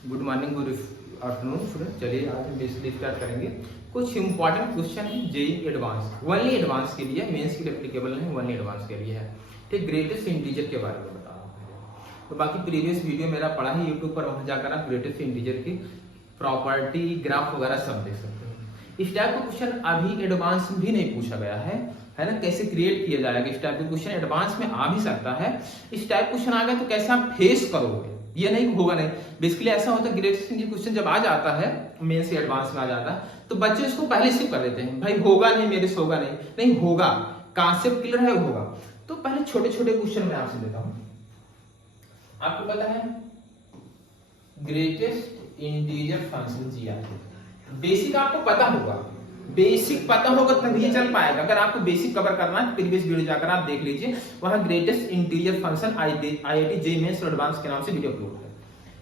Good morning, good afternoon student. चलिए आज हम बेसिकली स्टार्ट करेंगे। कुछ इंपॉर्टेंट क्वेश्चन है जेई एडवांस, ओनली एडवांस के लिए, मेंस के लिए एप्लीकेबल नहीं, ओनली एडवांस के लिए है। ठीक, ग्रेटेस्ट इंटीजर के बारे में बता रहा हूँ। तो बाकी प्रीवियस वीडियो मेरा पड़ा है यूट्यूब पर, वहां जाकर आप ग्रेटेस्ट इंटीजर की प्रॉपर्टी, ग्राफ वगैरह सब देख सकते हैं। इस टाइप का क्वेश्चन अभी एडवांस भी नहीं पूछा गया है ना। कैसे क्रिएट किया जाएगा इस टाइप का क्वेश्चन एडवांस में आ भी सकता है। इस टाइप क्वेश्चन आ गया तो कैसे आप फेस करोगे, ये नहीं होगा नहीं। बेसिकली ऐसा होता है ग्रेटेस्ट क्वेश्चन जब आ जाता है, मेन से एडवांस में आ जाता है, तो बच्चे इसको पहले से कर देते हैं, भाई होगा नहीं मेरे से, होगा नहीं, नहीं होगा, कॉन्सेप्ट क्लियर है, होगा। तो पहले छोटे छोटे क्वेश्चन मैं आपसे देता हूं। आपको पता है ग्रेटेस्ट इंटीजर फंक्शन जी आते हैं, बेसिक आपको पता होगा, बेसिक पता होगा तभी ये चल पाएगा। अगर आपको बेसिक कवर करना है प्रीवियस वीडियो जाकर आप देख लीजिए, वहां greatest integer function IIT JEE mains और एडवांस के नाम से वीडियो अपलोड है।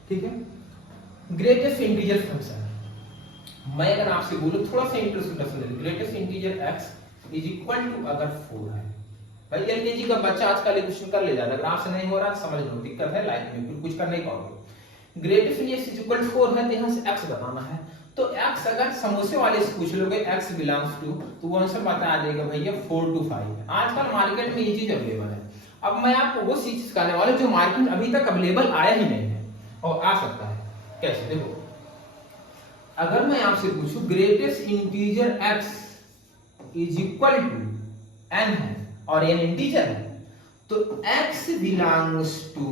ठीक है, ग्रेटेस्ट इंटीजर फंक्शन मैं अगर आपसे बोलूं, थोड़ा सा इंट्रोडक्शन दे दूं। Greatest integer x is equal to, अगर 4 है, भाई एलकेजी का बच्चा आजकल क्वेश्चन कर ले जाता है, अगर आपसे नहीं हो रहा समझ लो दिक्कत है लाइफ में, फिर कुछ कर नहीं पाओगे। Greatest integer is equal to 4 है तो यहां से x बताना है। तो x अगर समोसे वाले से पूछ लोगे x बिलोंग्स टू, तो वो आंसर बता देगा भैया 4 to 5 है। आजकल मार्केट में ये चीज अवेलेबल है। अब मैं आपको वो चीज सिखाने वाला हूं जो मार्केट में अभी तक अवेलेबल आया ही नहीं है और आ सकता है। कैसे, देखो, अगर मैं आपसे पूछूं greatest integer x is equal to n है और n इंटीजर है, तो x belongs to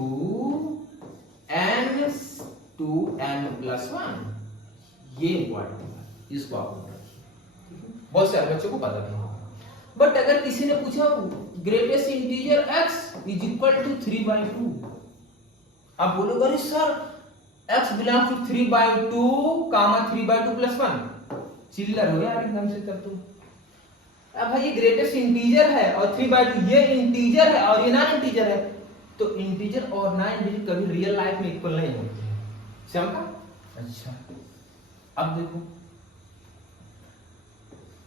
n plus 1, ये इंपॉर्टेंट है, इसको आप बहुत सारे बच्चों को पता नहीं होगा। बट अगर किसी ने पूछा greatest integer x is equal to 3/2, आप बोलोगे अरे sir x belongs to 3/2 comma 3/2 plus 1, चिल्लर हो गया एकदम से। तब तो अब भाई ये ग्रेटेस्ट इंटीजर है और 3/2 ये इंटीजर है और ये नॉन इंटीजर है, तो इंटीजर और नॉन इंटीजर कभी रियल लाइफ में इक्वल नहीं होते हैं, समझा? अच्छा, अब देखो,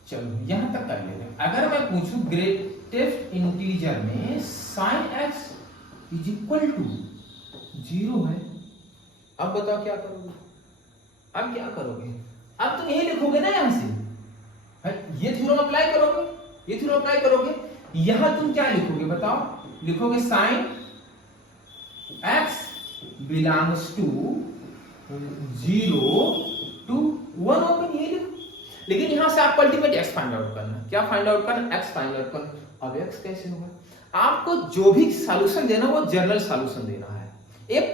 चलो यहां तक कर लेते हैं। अगर मैं पूछूं ग्रेटेस्ट इंटीजर में sin x is equal to 0 है, अब बताओ क्या करोगे? अब क्या करोगे? अब तो यही लिखोगे ना, यहां से ये थ्योरम अप्लाई करोगे, ये थ्योरम अप्लाई करोगे, यहां तुम क्या लिखोगे बताओ? लिखोगे sin x belongs to 0 to 1 open, ये लिखो। लेकिन यहां से आपको अल्टीमेट x फाइंड आउट करना। क्या फाइंड आउट करना? x फाइंड आउट करना। अब x कैसे होगा? आपको जो भी सॉल्यूशन देना वो जनरल सॉल्यूशन देना है, एक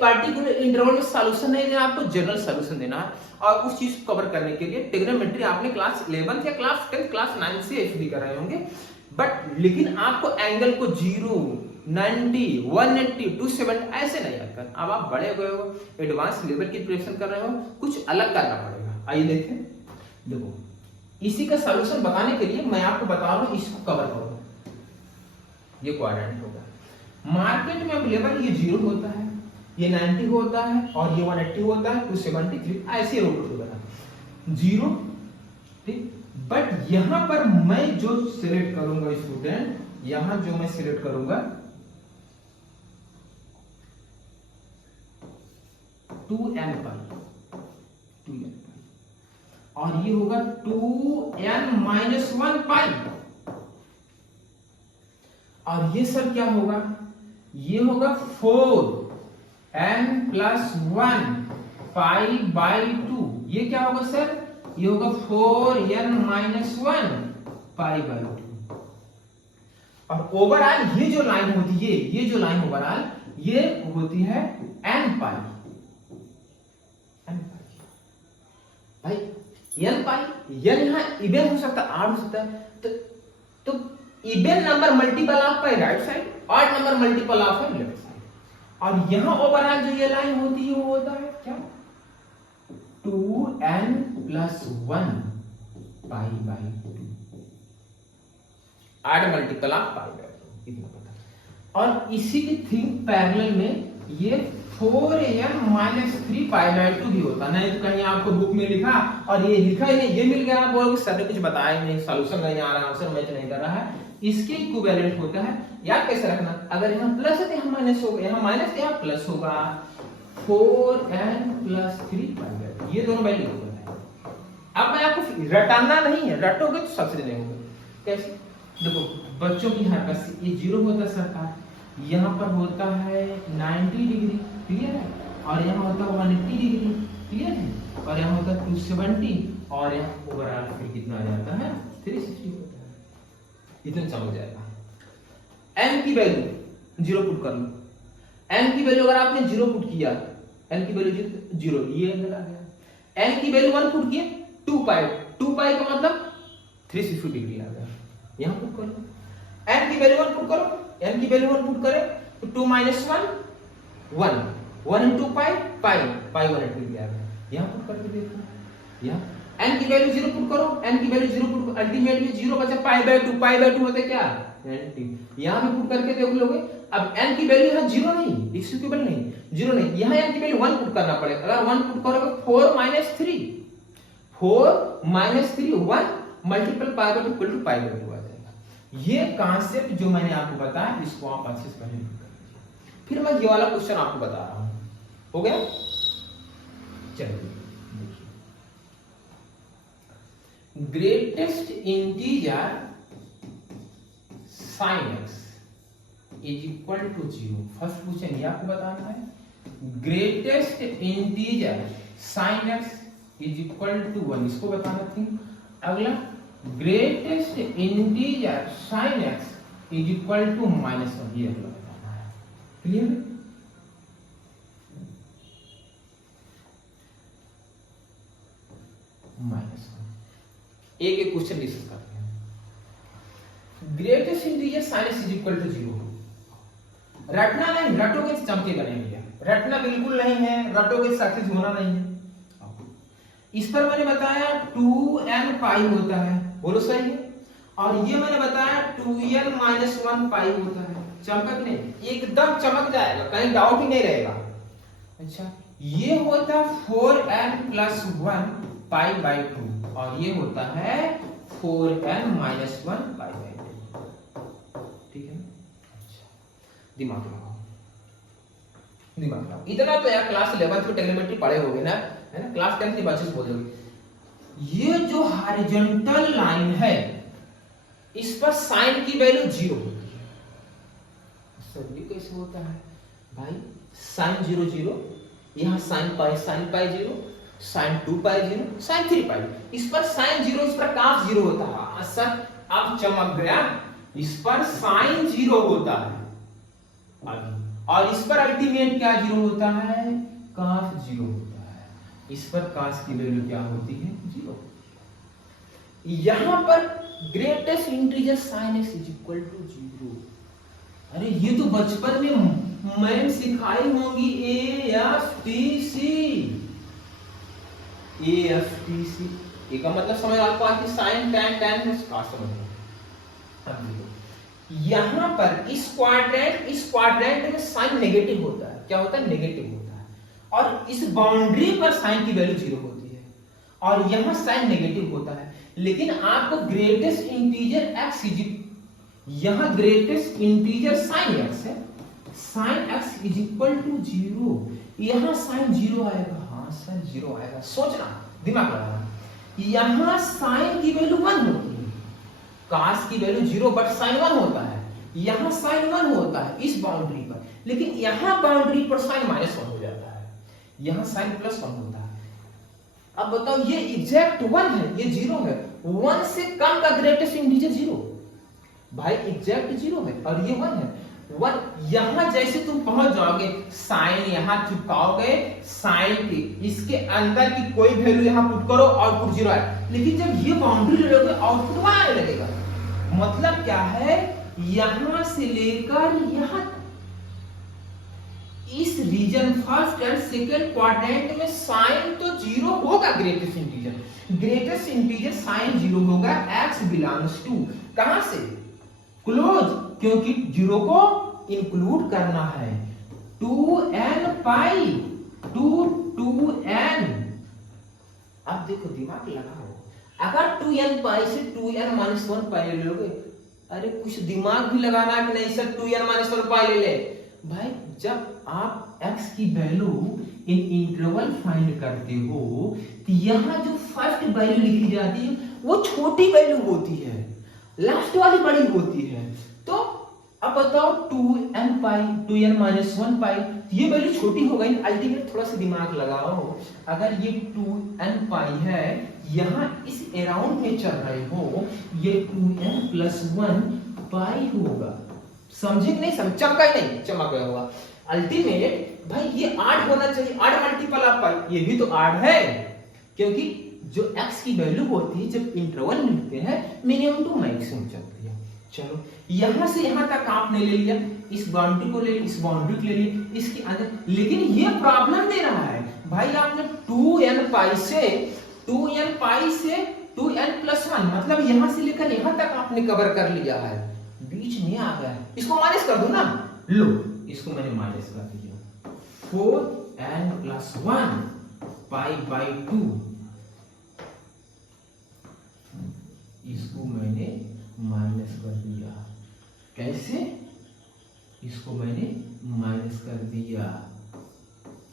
पार्टिकुलर इंटरवल में सॉल्यूशन नहीं देना, आपको जनरल सॉल्यूशन देना है। और उस चीज को कवर करने के लिए ट्रिग्नोमेट्री आपने क्लास 11 या क्लास 10 क्लास 9 से एफडी कर रहे होंगे, बट लेकिन आपको एंगल को 0, 90, 180, 270 ऐसे नहीं याद करना। अब आप बड़े हुए हो, एडवांस लेवल की प्रिपरेशन कर रहे हो, कुछ अलग करना पड़ेगा। आइए देखें, देखो इसी का सॉल्यूशन बताने के लिए मैं आपको बता रहा हूं, इसको कवर करो। ये क्वाड्रेंट होगा, मार्केट में अवेलेबल ये 0 होता है, ये 90 होता है और ये 180 होता है, 273 ऐसे रोटेट होगा 0, ठीक। बट यहां पर मैं जो सिलेक्ट करूंगा स्टूडेंट, यहां जो मैं सिलेक्ट करूंगा 2n पाई, और ये होगा 2n-1 पाई, और ये सर क्या होगा? ये होगा 4n प्लस 1 पाई बाई 2। ये क्या होगा सर? ये होगा 4n-1 पाई बाई 2। और ओवरऑल ये जो लाइन होती है, ये जो लाइन ओवरऑल ये होती है n पाई। भाई n पाई, n यहां इवन हो सकता है, आड हो सकता है, तो even number multiple of pi right side, odd number multiple of pi left side. और यहां ओवरऑल जो ये लाइन होती है वो होता है क्या? 2n plus 1 pi by 2, odd multiple of pi by 2, इतना पता। और इसी के थिंक पैरेलल में ये 4n-3 पाई बाई 2 भी होता, नहीं तो कहीं आपको बुक में लिखा और ये लिखा ही नहीं, ये मिल गया, आप बोलोगे सर ने कुछ बताया नहीं, सॉल्यूशन नहीं आ रहा, आंसर मैच नहीं कर रहा है, इसके इक्विवेलेंट होता है। याद कैसे रखना? अगर यहाँ प्लस है तो यहाँ माइनस होगा, यहाँ माइनस तो यहाँ प्लस होगा, 4n+3 ये दोनों वैल्यू होगा। अब मैं आपको रटाना नहीं है, रटोगे तो सबसे नहीं होगा। कैसे? देखो बच्चों की हरकत से ये 0 होता है सरकार, यहाँ पर होता है 90 डिग्री, क्लियर है, और यहाँ होता है 180 डिग्री, क्लियर है, और यहाँ होता है 270, और यहाँ ओवरऑल फिर कितना आ जाता है 360 होता है। इतना समझ जाएगा। n की वैल्यू 0 पुट कर लो, n की वैल्यू अगर आपने 0 पुट किया, n की वैल्यू 0, ये एंगल आ गया। n की वैल्यू 1 पुट किए 2 पाई का मतलब 360 डिग्री आ गया। यहां पुट करो, n की वैल्यू 1 पुट करो, n की वैल्यू 1 पुट करें तो 2 - 1 1 1 into पाई 180 डिग्री आ गया। यहां पुट करके देखो, यहां n की वैल्यू 0 पुट करो, n की वैल्यू 0 पुट, अल्टीमेट में 0 बचा पाई/2 होता है क्या 90। यहां भी पुट करके देख लोगे। अब n की वैल्यू है 0 नहीं, इक्विबल नहीं, 0 नहीं, यहां n की वैल्यू 1 पुट करना पड़ेगा। अगर 1 पुट करोगे 4 - 3 1 मल्टीपल पाई/2 इक्वल टू पाई/2 आ जाएगा। ये कॉन्सेप्ट जो मैंने आपको बताया इसको आप अच्छे से पढ़ें। फिर मैं ये वाला क्वेश्चन आपको बता रहा हूं, हो गया? चलिए देखिए, greatest integer sin x is equal to 0। First question ये आपको बताना है, greatest integer sin x is equal to 1, इसको बताना थी। अगला greatest integer sin x is equal to -1, ये अगला बताना है। क्लियर? -1 एक एक क्वेश्चन डिस्कस करते हैं। Greatest integer sin x is equal to 0, रटना नहीं, रटोगे तो चमके बनेंगे, रटना बिल्कुल नहीं है, रटोगे तो सक्सेस होना नहीं है। इस पर मैंने बताया 2n पाई होता है, बोलो सही है, और ये मैंने बताया 2n - 1 पाई होता है। चमक नहीं, एकदम चमक जाएगा, कहीं डाउट ही नहीं रहेगा। अच्छा, ये होता 4n + 1 पाई/2, और ये होता है 4n - 1 पाई/2, ठीक है? अच्छा, दिमाग लगाओ, दिमाग लगाओ। इतना तो यार क्लास 11th में ट्रिग्नोमेट्री पढ़े होगे ना, है ना? क्लास 10 के बच्चे बोल दोगे। ये जो हॉरिजॉन्टल लाइन है इस पर साइन की वैल्यू 0 होती है। सर ये कैसे होता है भाई? साइन 0 0, यहां साइन पाई 0, साइन 2 पाई 0, साइन 3 पाई, इस पर साइन 0, इस पर कॉस 0 होता है। सर अब चमक गया, इस पर साइन 0 होता है अभी, और इस पर अल्टीमेट क्या 0 होता है? कॉस 0 होता है। इस पर कॉस की वैल्यू क्या होती है? 0। यहां पर greatest integer sin x is equal to 0। अरे ये तो बचपन में मैम सिखाई होंगी, AFTC। ये का मतलब समझ आपको कि sin tan में cos समझ लो। अब देखो यहां पर इस क्वाड्रेंट में साइन नेगेटिव होता है। क्या होता है? नेगेटिव होता है, और इस बाउंड्री पर साइन की वैल्यू 0 होती है, और यहां साइन नेगेटिव होता है। लेकिन आपको ग्रेटेस्ट इंटीजर x यहां ग्रेटेस्ट इंटीजर sin x है, sin x is equal to 0, यहां साइन 0 आएगा। हाँ सर 0 आएगा, सोचना, दिमाग लगाना। यहां साइन की वैल्यू 1 होती है, cos की वैल्यू 0 बट साइन 1 होता है, यहां साइन 1 होता है इस बाउंड्री पर, लेकिन यहां बाउंड्री पर साइन -1 हो जाता है, यहां साइन +1 होता है। अब बताओ ये एग्जैक्ट 1 है, ये 0 है, 1 से कम का ग्रेटेस्ट इंटीजर 0 भाई, एग्जैक्ट 0 है, और ये 1 है। 1 यहां जैसे तुम पहुंच जाओगे, साइन यहां चिपकाओगे, साइन की इसके अंदर की कोई वैल्यू यहां पुट करो, आउटपुट 0 आए। लेकिन जब ये बाउंड्री ले लोगे आउटपुट 1 आने लगेगा। मतलब क्या है? यहां से लेकर यहां इस region first and second quadrant में साइन तो 0 होगा। ग्रेटेस्ट इंटीजर साइन 0 होगा। x बिलोंग्स टू कहां से? क्लोज, क्योंकि 0 को इंक्लूड करना है। 2n पाई 2n। अब देखो दिमाग लगाओ, अगर 2n पाई से 2n - 1 पाई ले लोगे, अरे कुछ दिमाग भी लगाना कि नहीं सर 2n - 1 पाई ले ले भाई, जब आप x की वैल्यू इन इंटरवल फाइंड करते हो तो यहाँ जो फर्स्ट वैल्यू लिखी जाती है वो छोटी वैल्यू होती है, लास्ट वाली बड़ी होती है। तो अब बताओ 2n पाई 2n माइनस 1 पाई, ये वैल्यू छोटी हो गई। अल्टीमेट थोड़ा सा दिमाग लगाओ, अगर ये 2n पाई है, यहाँ इस अराउंड में चल रहे हो, ये 2n प्लस 1 पाई होगा। समझे कि नहीं? चमका ही नहीं, चमक गया होगा। अल्टीमेट भाई ये 8 होना चाहिए, 8 मल्टीपल ऑफ पाई, ये भी तो 8 है, क्योंकि जो x की वैल्यू होती है जब इंटरवल मिलते हैं मिनिमम टू मैक्सिमम चलती है। चलो यहां से यहां तक आपने ले लिया, इस बाउंड्री को ले लिया, इस बाउंड्री को ले लिया, इसके अंदर, लेकिन ये प्रॉब्लम दे रहा है भाई आपने 2n पाई से 2n प्लस 1, मतलब यहां से लेकर यहां तक आपने कवर कर लिया है, बीच में आ गया। इसको माइनस कर दो ना, लो इसको मैंने माइनस कर दिया, 4n प्लस 1 पाई बाई 2, इसको मैंने माइनस कर दिया। कैसे? इसको मैंने माइनस कर दिया,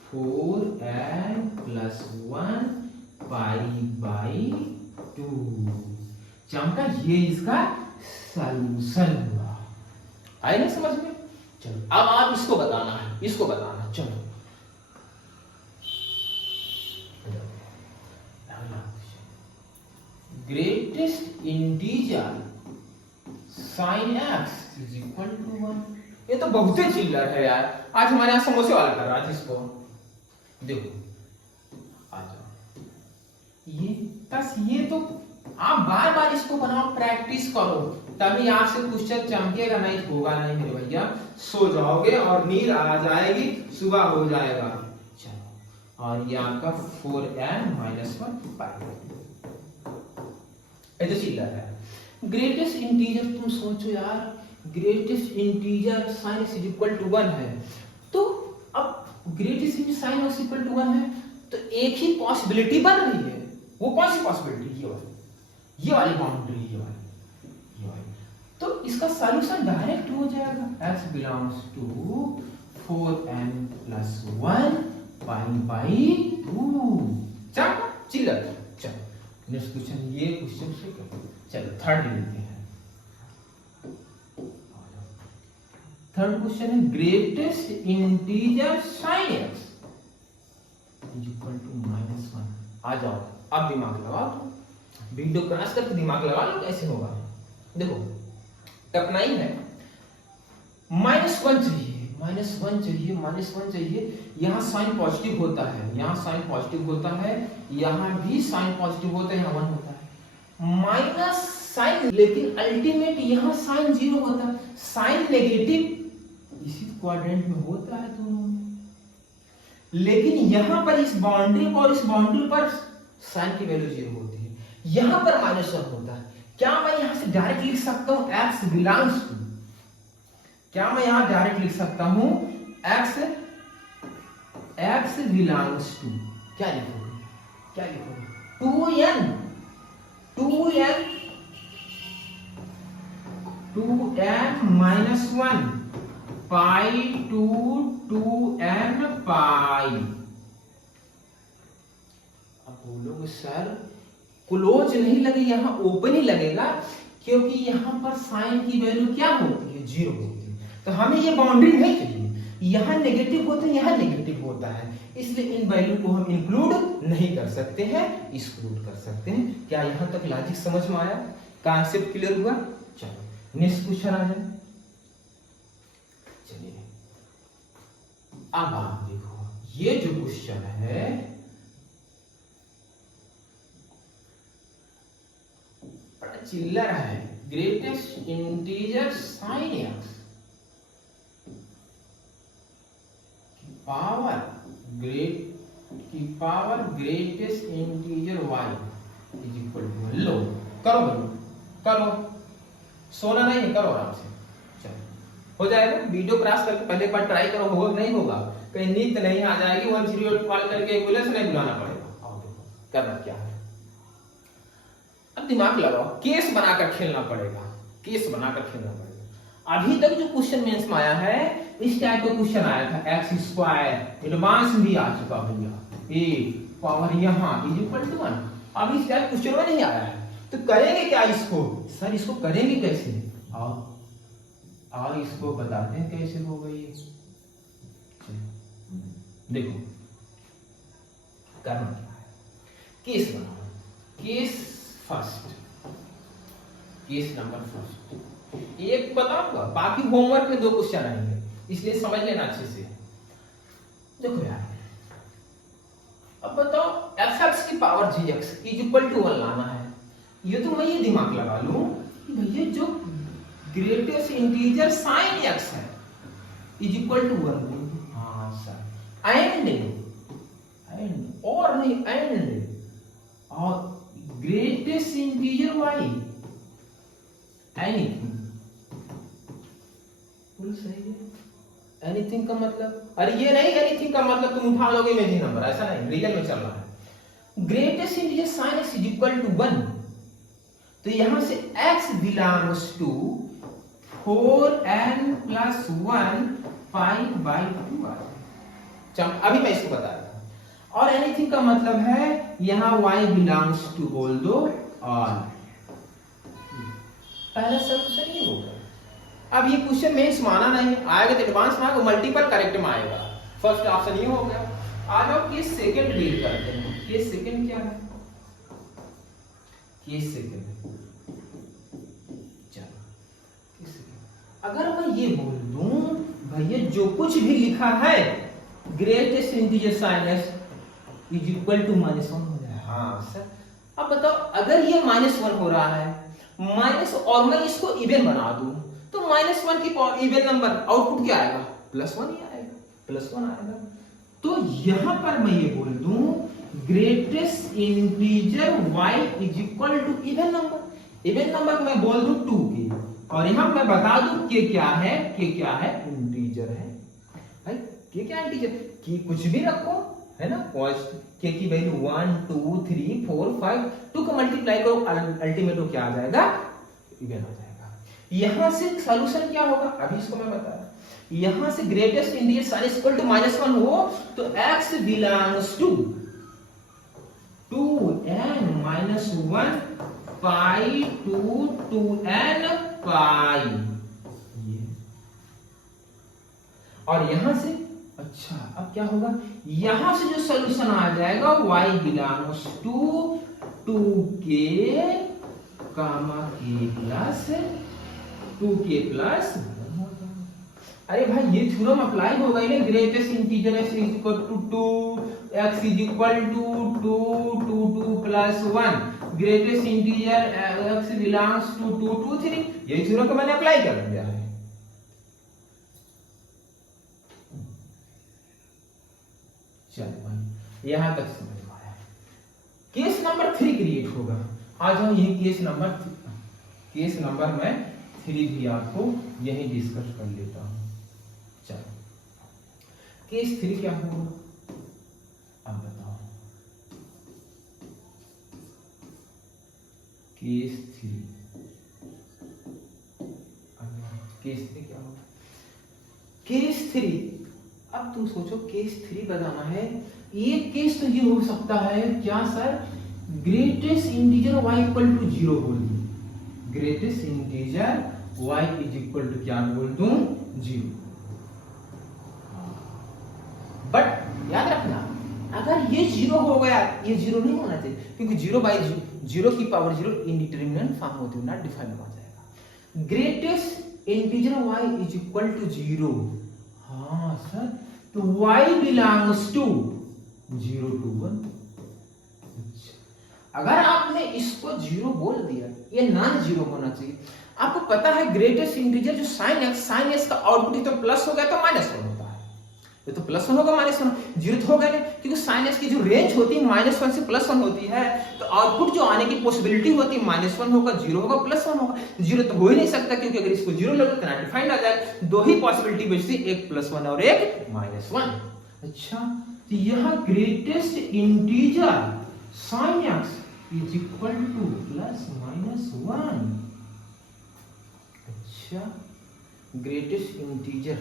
4n प्लस 1 पाई बाई 2। चमका, ये इसका सॉल्यूशन हुआ। आए ना समझ में? चलो अब आप इसको बताना है, इसको बताना। चलो greatest integer sin x is equal to 1। ये तो बहुत ही चिल्लर है यार। आज हमारे यहाँ समोसे वाला कर रहा था इसको, देखो आ जाओ। ये बस, ये तो आप बार बार इसको बनाओ, प्रैक्टिस करो, तभी आपसे क्वेश्चन चमकेगा, नहीं होगा नहीं मेरे भैया, सो जाओगे और नींद आ जाएगी, सुबह हो जाएगा। चलो, और ये आपका 4n माइनस 1 पाई, ये तो चिल्लर है। ग्रेटेस्ट इंटीजर, तुम सोचो यार, greatest integer sin x is equal to 1 है, तो अब greatest integer sin x equal to 1 है, तो एक ही पॉसिबिलिटी बन रही है। वो कौन सी पॉसिबिलिटी? ये वाली बाउंड्री, ये वाली। तो इसका सॉल्यूशन डायरेक्ट हो जाएगा, x belongs to 4n plus 1 pi by 2। चलो चिल्लर। चलो नेक्स्ट क्वेश्चन, ये क्वेश्चन से करो। चलो थर्ड लेते हैं। थर्ड क्वेश्चन है greatest integer sin x is equal to minus 1। आ जाओ, अब दिमाग लगाओ, तुम विंडो क्रॉस करके दिमाग लगा लो कैसे होगा। देखो टकनाई है, माइनस 1 चाहिए, माइनस 1 चाहिए, माइनस 1 चाहिए। यहाँ साइन पॉजिटिव होता है, यहाँ साइन पॉजिटिव होता है, यहाँ भी साइन पॉजिटिव होता है, यहाँ 1 होता है, माइनस साइन, लेकिन अल्टीमेट यहाँ साइन 0 होता है। साइन नेगेटिव इसी क्वाड्रेंट में होता है दोनों में, लेकिन यहाँ पर इस बाउंड्री और इस बाउंड्री पर साइन की वैल्यू 0 होती है, यहाँ पर माइनस 1 होता है। क्या मैं यहाँ से डायरेक्ट लिख सकता हूँ x बिलोंग्स टू, क्या मैं यहाँ डायरेक्ट लिख सकता हूँ x बिलोंग्स टू, क्या लिखोगे, क्या लिखोगे, 2n minus 1 pi to 2n पाई। अब बोलोगे सर क्लोज नहीं लगे, यहाँ ओपन ही लगेगा, क्योंकि यहाँ पर साइन की वैल्यू क्या होती है, 0 होती है। तो हमें ये बाउंड्री नहीं चाहिए, यहाँ नेगेटिव होता है, यहाँ नेगेटिव होता है, इसलिए इन वैल्यू को हम इंक्लूड नहीं कर सकते हैं, एक्सक्लूड कर सकते हैं। क्या यहाँ तक लॉजिक समझ में आया, कॉन्सेप्ट क्लियर हुआ? चलो नेक्स्ट क्वेश्चन आ जाए। चलिए अब आप देखो, ये जो क्वेश्चन है बड़ा चिल्लर है। Greatest integer sin x power greatest integer y is equal to, लो करो भाई, करो, सोना नहीं है, करो आराम से, चलो हो जाएगा। वीडियो क्रॉस करके पहले एक बार ट्राई करो, हो नहीं होगा, कहीं नींद नहीं आ जाएगी, 108 कॉल करके एम्बुलेंस नहीं बुलाना पड़ेगा। आओ देखो करना क्या है, अब दिमाग लगाओ, केस बनाकर खेलना पड़ेगा, केस बनाकर खेलना पड़ेगा। अभी तक जो क्वेश्चन मेंस में आया है इस टाइप का क्वेश्चन आया था एक्स स्क्वायर एडवांस भी आ चुका भैया ए पावर यहाँ इज इक्वल टू 1। अब इस टाइप क्वेश्चन में नहीं आया है तो करेंगे क्या इसको सर, इसको करेंगे कैसे? आओ इसको बताते हैं कैसे होगा ये। देखो करना क्या है, केस बनाओ, case first, case number first एक बताऊंगा, बाकी होमवर्क में 2 क्वेश्चन आएंगे इसलिए समझ लेना अच्छे से। देखो यार अब बताओ fx की power gx is equal to 1 लाना है। ये तो मैं ये दिमाग लगा लूं कि भैया जो ग्रेटेस्ट इंटीजर sin x है इज इक्वल टू 1। हाँ सर, एंड और नहीं एंड और greatest integer y anything, full सही है। एनीथिंग का मतलब, अरे ये नहीं एनीथिंग का मतलब तुम उठा लोगे इमेजिन नंबर, ऐसा नहीं, रियल में चल रहा है। Greatest integer sin x is equal to 1, तो यहां से x belongs to 4n plus 1 pi by 2। चल अभी मैं इसको बता रहा हूं। और एनीथिंग का मतलब है यहां y बिलोंग्स टू बोल दो ऑल। पहला सॉल्यूशन ये होगा। अब ये क्वेश्चन में माना नहीं आएगा तो एडवांस में आएगा, मल्टीपल करेक्ट में आएगा। फर्स्ट ऑप्शन ये हो गया। आ जाओ केस सेकंड डील करते हैं। केस सेकंड क्या है? केस सेकंड अगर मैं ये बोल दूं भैया जो कुछ भी लिखा है greatest integer sin x is equal to -1 हो जाए। हाँ सर, अब बताओ अगर ये -1 हो रहा है माइनस और मैं इसको इवन बना दूं तो -1 की पावर इवन नंबर आउटपुट क्या आएगा? +1 ही आएगा, +1 आएगा। तो यहां पर मैं ये बोल दूं greatest integer y is equal to even number. Even number को मैं बोल दूं 2 के, और यहां मैं बता दूं के क्या है, के क्या है? इंटीजर है भाई। के क्या इंटीजर? की कुछ भी रखो है ना, के की वैल्यू 1 2 3 4 5 2 को मल्टीप्लाई करो, अल्टीमेट क्या आ जाएगा? इवन आ जाएगा। यहां से सॉल्यूशन क्या होगा अभी इसको मैं बता रहा हूं। यहां से greatest integer sin equal to -1 हो तो x belongs to 2n - 1 pi to 2n pi, और यहां से अच्छा अब क्या होगा? यहां से जो सॉल्यूशन आ जाएगा y belongs to 2k comma k plus 2k plus. अरे भाई ये थ्योरम अप्लाई होगा ही ना। Greatest integer x is equal to 2, x is equal to 2 2 2 plus 1, greatest integer x belongs to 2 2 3। ये थ्योरम को मैंने अप्लाई कर दिया है। चलो भाई यहां तक समझ में आया। केस नंबर 3 क्रिएट होगा। आ जाओ ये केस नंबर मैं 3 भी आपको यही डिस्कस कर लेता हूं। चलो केस 3 क्या होगा अब बताओ। केस 3 क्या होगा? केस 3 अब तुम सोचो केस 3 बताना है। ये केस तो ये हो सकता है क्या sir? Greatest integer y equal to 0 बोल दूं। Greatest integer y is equal to क्या बोल दूं? 0। बट याद रखना अगर ये 0 हो गया, ये 0 नहीं होना चाहिए क्योंकि 0 की पावर 0 इंडिटरमिनेट फॉर्म होती है, नॉट डिफाइंड हो जाएगा। Greatest integer y is equal to 0। हाँ सर, तो y बिलोंग्स टू 0 to 1। अगर आपने इसको 0 बोल दिया, ये नॉन 0 होना चाहिए। आपको पता है ग्रेटेस्ट इंटीजर जो sin x का आउटपुट तो प्लस हो गया तो -1 होता है। ये तो +1 होगा -1 0 तो होगा नहीं, क्योंकि sin x की जो रेंज होती है -1 से +1 होती है, तो आउटपुट जो आने की पॉसिबिलिटी होती है -1 होगा, 0 होगा, +1 होगा। 0 तो हो ही नहीं सकता क्योंकि अगर इसको 0 ले लो तो डिफाइंड आ जाएगा। 2 ही पॉसिबिलिटी बचती, एक +1 और एक -1। अच्छा, तो यहां greatest integer sin x is equal to +-1। अच्छा, greatest integer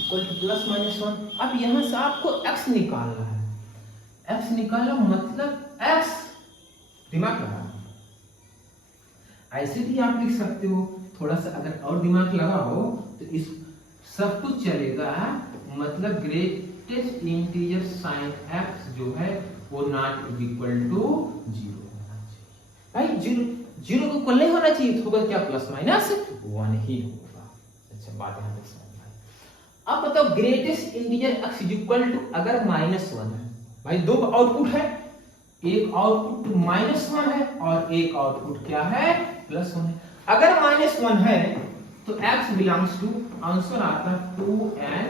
equal to plus minus 1। अब यहां से आपको x निकालना है, x निकालना मतलब x दिमाग लगाना। ऐसे भी आप लिख सकते हो, थोड़ा सा अगर और दिमाग लगाओ तो इस सब कुछ चलेगा, मतलब ग्रेटेस्ट इंटीजर साइन x जो है वो नॉट इक्वल टू 0 होना चाहिए। भाई जीरो को इक्वल नहीं होना चाहिए, तो होगा क्या प्लस माइनस 1 ही होगा। अच्छा बात यहां तक समझ में आई। अब बताओ greatest integer x is equal to अगर माइनस 1 है, भाई दो आउटपुट है, एक आउटपुट माइनस 1 है और एक आउटपुट क्या है प्लस 1 है। अगर माइनस 1 है तो x बिलोंग्स टू आंसर आता 2n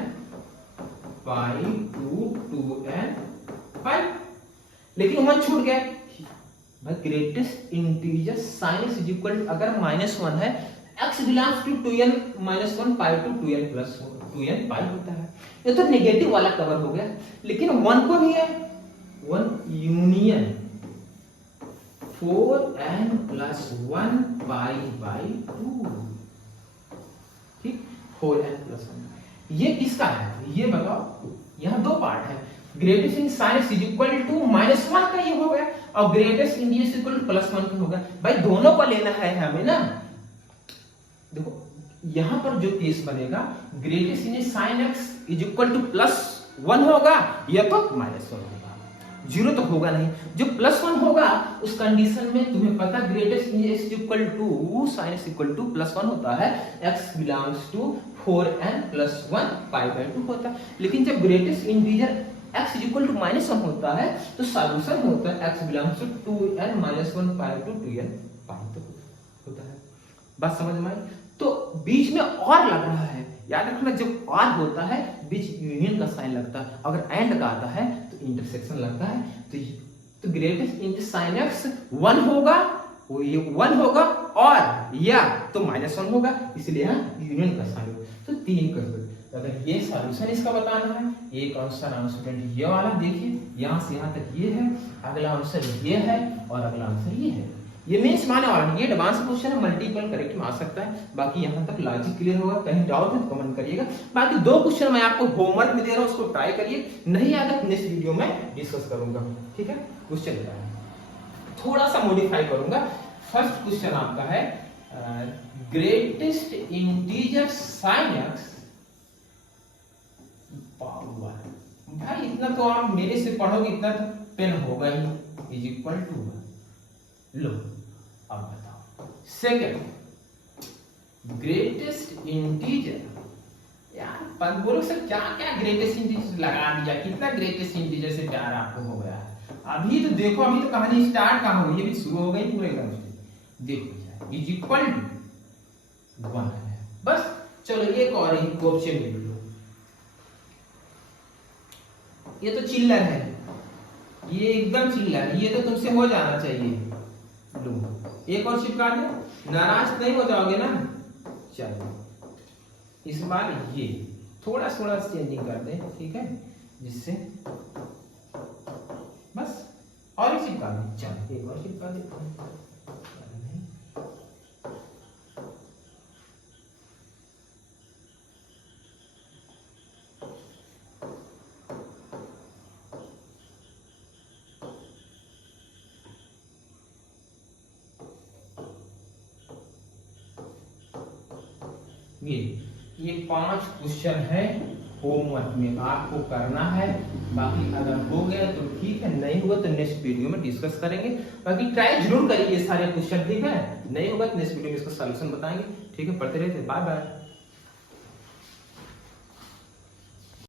पाई टू 2n पाई, लेकिन 1 छूट गया। भाई greatest integer sine is equal अगर माइनस 1 है, x belongs to 2n minus 1 pi to 2n plus 2n pi होता है। ये तो नेगेटिव वाला कवर हो गया, लेकिन 1 को भी है 1 union 4n plus 1 pi by 2, ठीक 4n प्लस 1। ये किसका है ये बताओ, यहां दो पार्ट है, greatest in sine is equal to minus 1 का ये हो गया और greatest in is equal to plus 1 का हो गया। भाई दोनों को लेना है हमें ना। देखो यहां पर जो केस बनेगा greatest in sine x is equal to plus 1 होगा या तो माइनस 1 होगा, जीरो तो होगा नहीं। जो प्लस 1 होगा उस कंडीशन में तुम्हें पता greatest in x equal to sine x equal to plus 1 होता है, x belongs to 4n plus 1 pi by 2 होता है। लेकिन जब greatest integer x is equal to minus 1 होता है तो सॉल्यूशन होता है x belongs to 2n minus 1 pi to 2n pi तो होता है। बात समझ में आई? तो बीच में और लग रहा है, याद रखना जब और होता है बीच यूनियन का साइन लगता है, अगर एंड का आता है तो इंटरसेक्शन लगता है। तो ग्रेटेस्ट इंटीजर साइन x 1 होगा, वो ये 1 होगा और या तो माइनस 1 होगा, इसलिए यहां यूनियन का साइन होगा। तो 3 कर दो। अगर ये सॉल्यूशन इसका बताना है, एक आंसर आंसर ये वाला देखिए यहां से यहां तक ये है, अगला आंसर ये है और अगला आंसर ये है। ये मेंस माने वाला नहीं, ये एडवांस क्वेश्चन है, मल्टीपल करेक्ट में आ सकता है। बाकी यहां तक लॉजिक क्लियर होगा, कहीं डाउट है तो कमेंट करिएगा। बाकी 2 क्वेश्चन मैं आपको होमवर्क में दे रहा हूं, उसको ट्राई करिए, नहीं आता तो नेक्स्ट वीडियो में डिस्कस करूंगा, ठीक है। क्वेश्चन बताएं, थोड़ा सा मॉडिफाई करूंगा। फर्स्ट क्वेश्चन आपका है greatest integer sine x power, भाई इतना तो आप मेरे से पढ़ोगे, इतना तो पेन होगा ही, इज इक्वल टू लो। अब बताओ सेकंड ग्रेटेस्ट इंटीजर, यार पर बोलो सर क्या क्या ग्रेटेस्ट इंटीजर लगा दिया, कितना ग्रेटेस्ट इंटीजर से प्यार आपको हो गया है। अभी तो देखो, अभी तो कहानी स्टार्ट कहां हो गई, अभी शुरू हो गई पूरे काम से। देखो इज इक्वल टू 1 है, बस चलो एक और ही क्वेश्चन ले लो। ये तो चिल्लर है, ये एकदम चिल्लर है, ये तो तुमसे हो जाना चाहिए। लो एक और चिपका दो, नाराज नहीं हो जाओगे ना। चलो इस बार ये थोड़ा थोड़ा चेंजिंग कर दे, ठीक है, जिससे बस और एक चिपका दे। चलो एक और चिपका दे। ये 5 क्वेश्चन है, होमवर्क में आपको करना है। बाकी अगर हो गया तो ठीक है, नहीं हुआ तो नेक्स्ट वीडियो में डिस्कस करेंगे। बाकी ट्राई जरूर करिए ये सारे क्वेश्चन, ठीक है। नहीं होगा तो नेक्स्ट वीडियो में इसका सॉल्यूशन बताएंगे, ठीक है। पढ़ते रहते, बाय बाय।